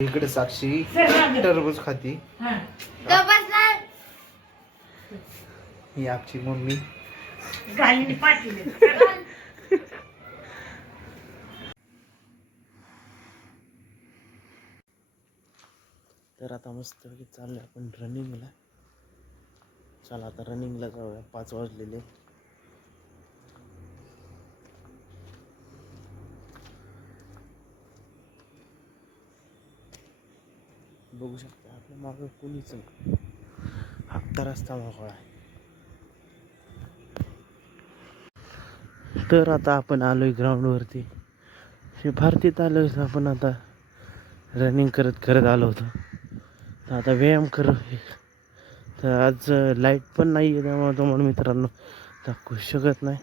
इकडे साक्षी टरबूज खाती. ही आमची मम्मी. तर आता मस्त चाललंय आपण रनिंगला. चला आता रनिंगला जाऊया. 5 वाजलेले. बघू शकता आपल्या मागं कोणीच नाही. हप्ता रस्ता मोकळा आहे. तर आता आपण आलोय ग्राउंडवरती. भारतीत आलो आपण आता रनिंग करत करत आलो होतो. तर आता व्यायाम करू. तर आज लाईट पण नाही आहे, त्यामुळे तुम्हाला मित्रांनो दाखवू शकत नाही.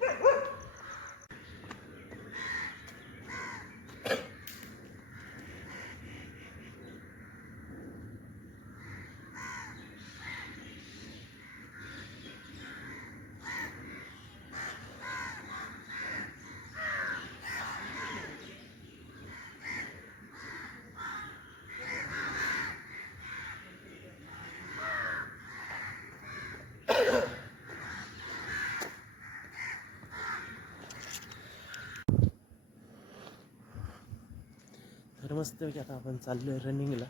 तर मस्त आता आपण चाललोय रनिंगला.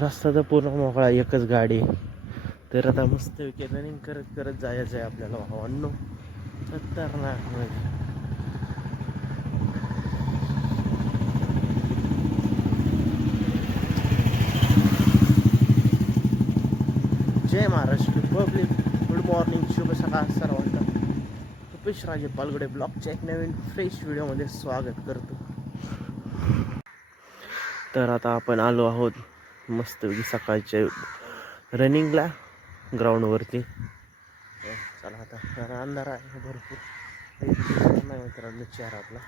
रस्ता तर पूर्ण मोकळा, एकच गाडी. तर आता मस्त रनिंग करत करत जायचं आहे आपल्याला. भावांनो खतरनाक मध्ये. जय महाराष्ट्र पब्लिक. गुड मॉर्निंग, शुभ सकाळ सर्वांना. रुपेश राजे पालगडे ब्लॉगच्या एक नवीन फ्रेश व्हिडिओमध्ये स्वागत करतो. तर आता आपण आलो आहोत मस्त सकाळच्या रनिंगला ग्राउंडवरती. चला आता अंधार आहे भरपूर. नाही मित्रांनो चेहरा आपला.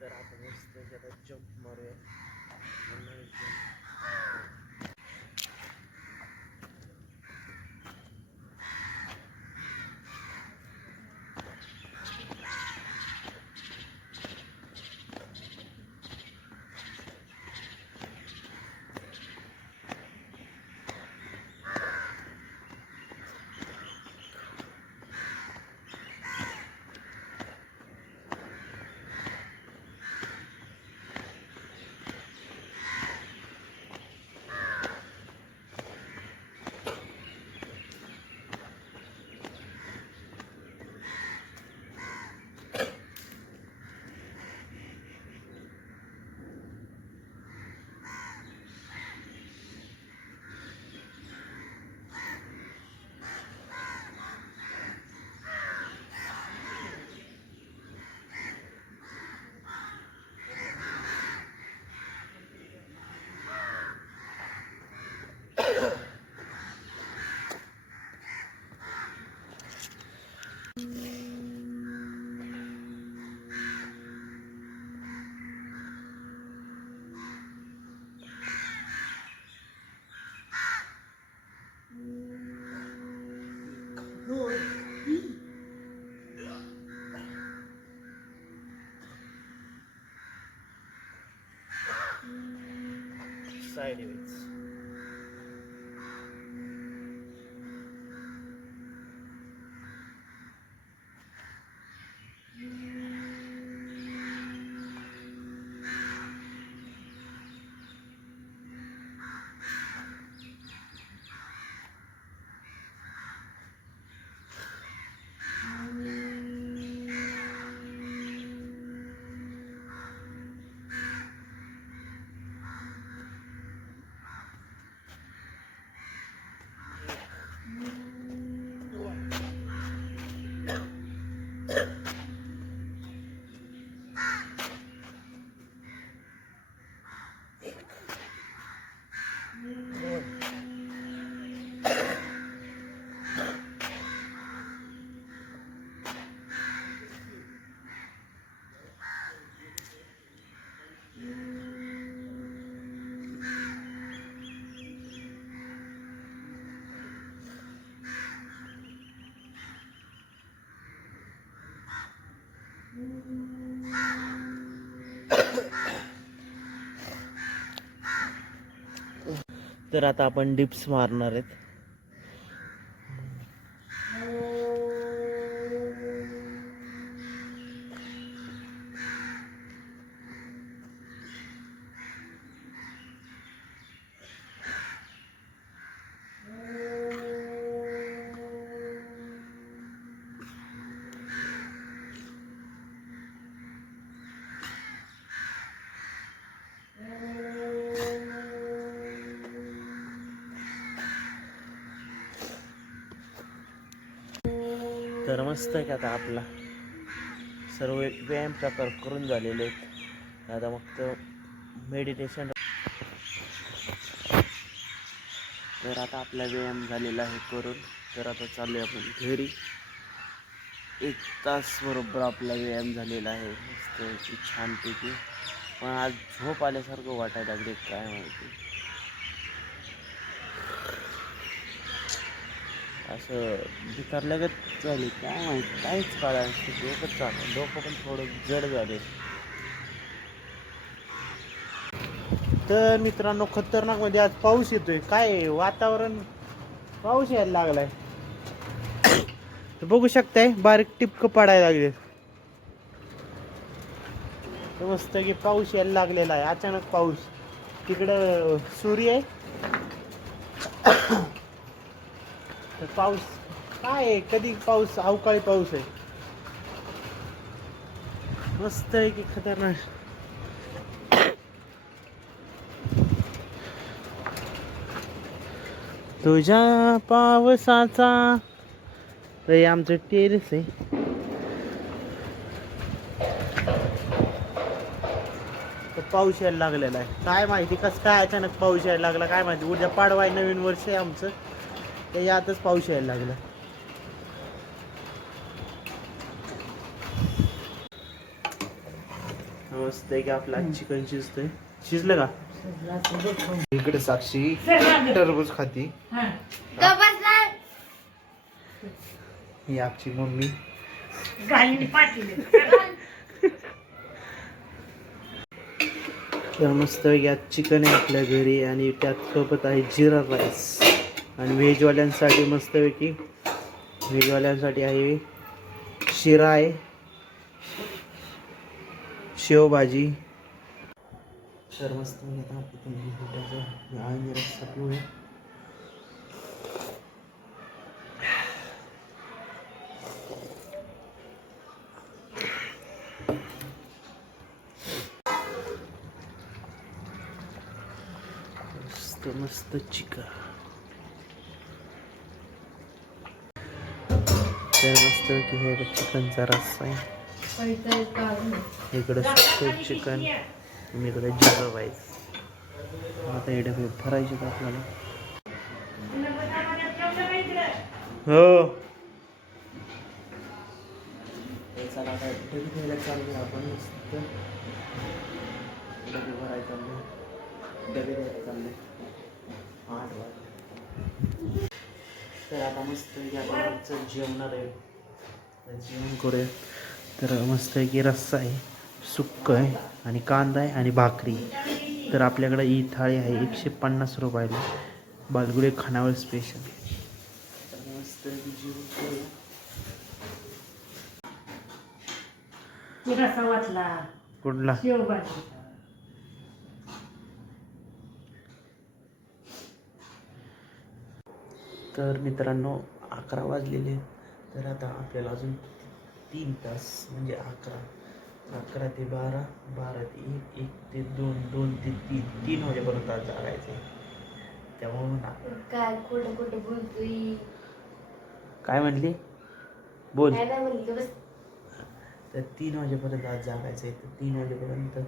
तर आपण मस्त जंप मारूया. Sideways. तर आता आपण डिप्स मारणार आहेत. तर मस्त आहे की आता आपला सर्व व्यायाम प्रकार करून झालेले आहेत. आता मग मेडिटेशन. तर आता आपला व्यायाम झालेला आहे करून. तर आता चालू आहे आपण घरी. 1 तास बरोबर आपला व्यायाम झालेला आहे मस्त छानपैकी. पण आज झोप आल्यासारखं वाटायला लागले काय माहिती. असं बिकारल्यागत झाले काय माहिती, काहीच कळलं डोकंच चाललं. डोकं पण थोडं जड झाले. तर मित्रांनो खतरनाक मध्ये आज पाऊस येतोय. काय वातावरण पाऊस यायला लागलाय. बघू शकताय बारीक टिपकं पडायला लागले. मस्त की पाऊस यायला लागलेला आहे. अचानक पाऊस. तिकडं सूर्य आहे तर पाऊस काय आहे. कधी पाऊस अवकाळी पाऊस आहे. मस्त आहे की खतरनाक. तुझ्या पावसाचा. हे आमचं टेरेस आहे. पाऊस यायला लागलेला आहे. काय माहिती कसं काय अचानक पाऊस यायला लागला काय माहिती. उद्या पाडवा आहे, नवीन वर्ष आहे आमचं. ते यातच पाऊस यायला लागला. मस्त आहे की आपला चिकन शिजतंय. शिजलं का? इकडे साक्षी टरबूज खाती. ही आमची मम्मी. तर मस्त यात चिकन आहे आपल्या घरी आणि त्यात सोबत आहे जिरा राईस. आणि व्हेजवाल्यांसाठी मस्तपैकी व्हेजवाल्यांसाठी आहे शिरा आहे, शेवभाजी. तर मस्त आता आपण आणि रस्सा पिऊया. मस्त मस्त चिकन. तर मस्त की हे चिकनचा रस्सा आहे. इकडं सफेद चिकन आणि इकडे जिरा राईस. आता हे डबे भरायचे आपल्याला. हो चला आता डबे घ्यायला चालू आहे आपण. मस्त डबे भरायला चालू. डबे घ्यायला चालले 8 वाजता. तर आता मस्त आपण जेवणार आहे. जेवण करूया. तर मस्त आहे की रस्सा आहे, सुक्क आहे आणि कांदा आहे आणि भाकरी. तर आपल्याकडे ही थाळी आहे 150 रुपयाला. बालगुडे खानावळ स्पेशल. तर मस्त जेवण करूया. कुठला? तर मित्रांनो 11 वाजलेले. तर आता आपल्याला अजून 3 तास म्हणजे 11 ते 12, 12 ते 1, 1 ते 2, 2 ते 3 वाजेपर्यंत आज जागायचं आहे. त्यामुळे काय खोटं खोटं बोलतोय. काय म्हणली? बोल. काय नाही म्हणलं बस. तर 3 वाजेपर्यंत आज जागायचं आहे. तर 3 वाजेपर्यंत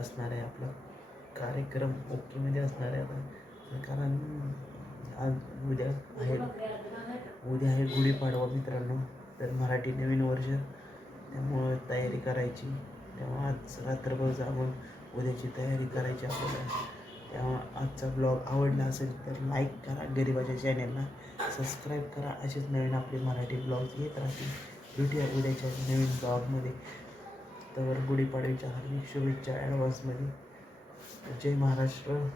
असणार आहे आपला कार्यक्रम. ओकेमध्ये असणार आहे आता. कारण आज उद्या आहे गुढीपाडवा मित्रांनो. तर मराठी नवीन वर्ष. त्यामुळं तयारी करायची. तेव्हा आज रात्रभर जागून उद्याची तयारी करायची आपल्याला. तेव्हा आजचा ब्लॉग आवडला असेल तर लाईक करा, गरिबाच्या चॅनेलला सबस्क्राईब करा. असेच नवीन आपले मराठी ब्लॉग्स येत राहतील. भेटूया उद्याच्या नवीन ब्लॉगमध्ये. तर गुढीपाडव्याच्या हार्दिक शुभेच्छा ॲडव्हान्समध्ये. जय महाराष्ट्र.